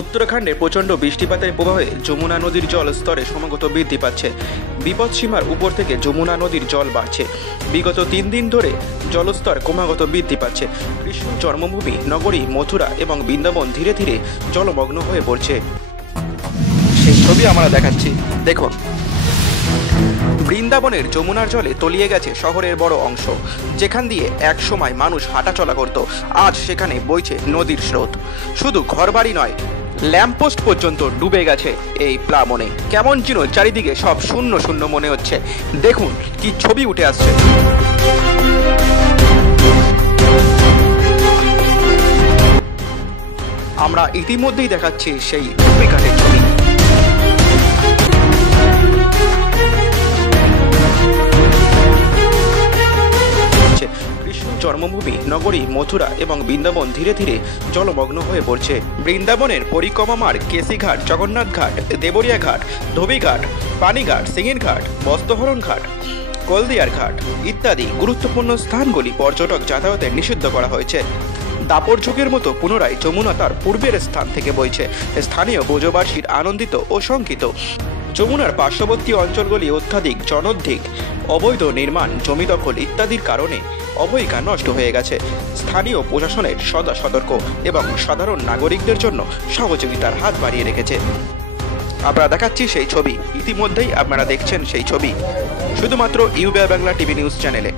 উত্তরাখণ্ডে প্রচণ্ড বৃষ্টিপাতের প্রভাবে যমুনা নদীর জল স্তরে ক্রমাগত বৃদ্ধি পাচ্ছে। বিপদসীমার উপর থেকে যমুনা নদীর জল বাড়ছে। বিগত 3 দিন ধরে জলস্তর ক্রমাগত বৃদ্ধি পাচ্ছে। কৃষ্ণ জন্মভূমি নগরী মথুরা এবং বৃন্দাবন ধীরে ধীরে জলমগ্ন হয়ে পড়ছে। সেই ছবি আমরা দেখাচ্ছি, দেখুন। বৃন্দাবনের যমুনার জলে তলিয়ে গেছে শহরের বড় অংশ। যেখান দিয়ে এক সময় মানুষ হাঁটাচলা করত, আজ সেখানে বইছে নদীর স্রোত। শুধু ঘরবাড়ি নয়, ল্যাম্পপোস্ট পর্যন্ত ডুবে গেছে এই প্লাবনে। কেমন যেন চারিদিকে সব শূন্য শূন্য মনে হচ্ছে। দেখুন কি ছবি উঠে আসছে। আমরা ইতিমধ্যেই দেখাচ্ছি সেই ধুপিঘাটের ছবি। কৃষ্ণ জন্মভূমি নগরী মথুরা এবং বৃন্দাবন ধীরে ধীরে জলমগ্ন হয়ে পড়ছে। বৃন্দাবনের পরিক্রমার কেসিঘাট, জগন্নাথ ঘাট, দেবরিয়া ঘাট, ধোবিঘাট, পানিঘাট, সিঙ্গির ঘাট, বস্ত্রহরণ ঘাট, কলদিয়ার ঘাট ইত্যাদি গুরুত্বপূর্ণ স্থানগুলি পর্যটক যাতায়াতে নিষিদ্ধ করা হয়েছে। দাপর যুগের মতো পুনরায় যমুনা তার পূর্বের স্থান থেকে বইছে। স্থানীয় ব্রজবাসীর আনন্দিত ও শঙ্কিত। যমুনার পার্শ্ববর্তী অঞ্চলগুলি অত্যাধিক জনধিক অবৈধ নির্মাণ, জমি দখল ইত্যাদির কারণে অবহিকা নষ্ট হয়ে গেছে। স্থানীয় প্রশাসনের সদা সতর্ক এবং সাধারণ নাগরিকদের জন্য সহযোগিতার হাত বাড়িয়ে রেখেছে। আমরা দেখাচ্ছি সেই ছবি। ইতিমধ্যেই আপনারা দেখছেন সেই ছবি শুধুমাত্র ইউবিআই বাংলা টিভি নিউজ চ্যানেলে।